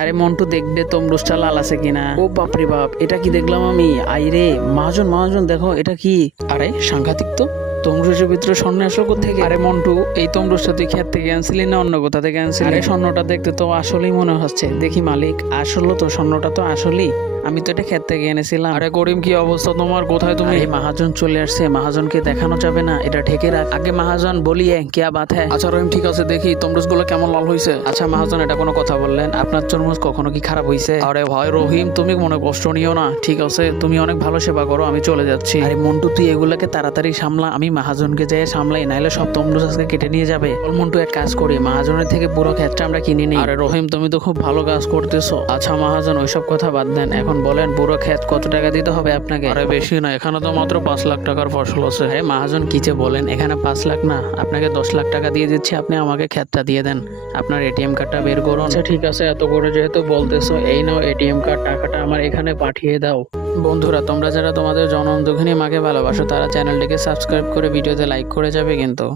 আরে মন্টু দেখবে তমরুজটা লাল আছে কিনা। ও বাপরে বাপ, এটা কি দেখলাম আমি। আইরে মহাজন মহাজন দেখো এটা কি। আরে সাংঘাতিক তো, তমরুজের ভিতরে স্বর্ণ আসলো কোত্থেকে? আরে মন্টু, এই তমরুজটা তুই ক্ষেত থেকে আনছিলি না অন্য কোথা থেকে আনছিলি? আরে স্বর্ণটা দেখতে তো আসলেই মনে হচ্ছে। দেখি মালিক, আসলে তো স্বর্ণটা তো আসলেই, আমি তো এটা ক্ষেত থেকে এনেছিলাম। আরে করিম, কি অবস্থা তোমার? কোথায় তুমি? এই মহাজন চলে আসছে, মহাজনকে দেখানো যাবে না, এটা ঢেকে রাখ। আগে মহাজন বলিয়ে কিয়া বাত হ্যায়। আচ্ছা রহিম, ঠিক আছে, দেখি তমরুজ গুলো কেমন লাল হয়েছে। আচ্ছা মহাজন, এটা কোনো কথা বললেন? আপনার তরমুজ কখনো কি খারাপ হয়েছে? আরে ভাই রহিম, তুমি মনে কষ্ট নিও না, ঠিক আছে? তুমি অনেক ভালো সেবা করো, আমি চলে যাচ্ছি। আরে মন্টু, তুই এগুলাকে তাড়াতাড়ি সামলা, আমি মহাজনকে যেয়ে সামলাই, নাইলে সব তমরুজ আজকে কেটে নিয়ে যাবে। বল মন্টু, এক কাজ করি, মহাজনের থেকে পুরো ক্ষেতটা আমরা কিনে নিই। আরে রহিম, তুমি তো খুব ভালো কাজ করতেছো। আচ্ছা মহাজন, ওইসব কথা বাদ দেন, এখন বলেন পুরো ক্ষেত কত টাকা দিতে হবে আপনাকে? আরে বেশি না, এখানে তো মাত্র 5 লাখ টাকার ফসল আছে। আরে মহাজন, কি যে বলেন, এখানে 5 লাখ না, আপনাকে 10 লাখ টাকা দিয়ে দিচ্ছি, আপনি আমাকে ক্ষেতটা দিয়ে দেন। আপনার এটিএম কার্ডটা বের করুন। আচ্ছা ঠিক আছে, এত করে যেহেতু বলতেছো, এই নাও এটিএম কার্ড, টাকাটা আমার এখানে পাঠিয়ে দাও। বন্ধুরা, তোমরা যারা তোমাদের জনম দুঃখিনী মাকে ভালোবাসো, তারা চ্যানেলটিকে সাবস্ক্রাইব করে ভিডিওতে লাইক করে যাবে কিন্তু।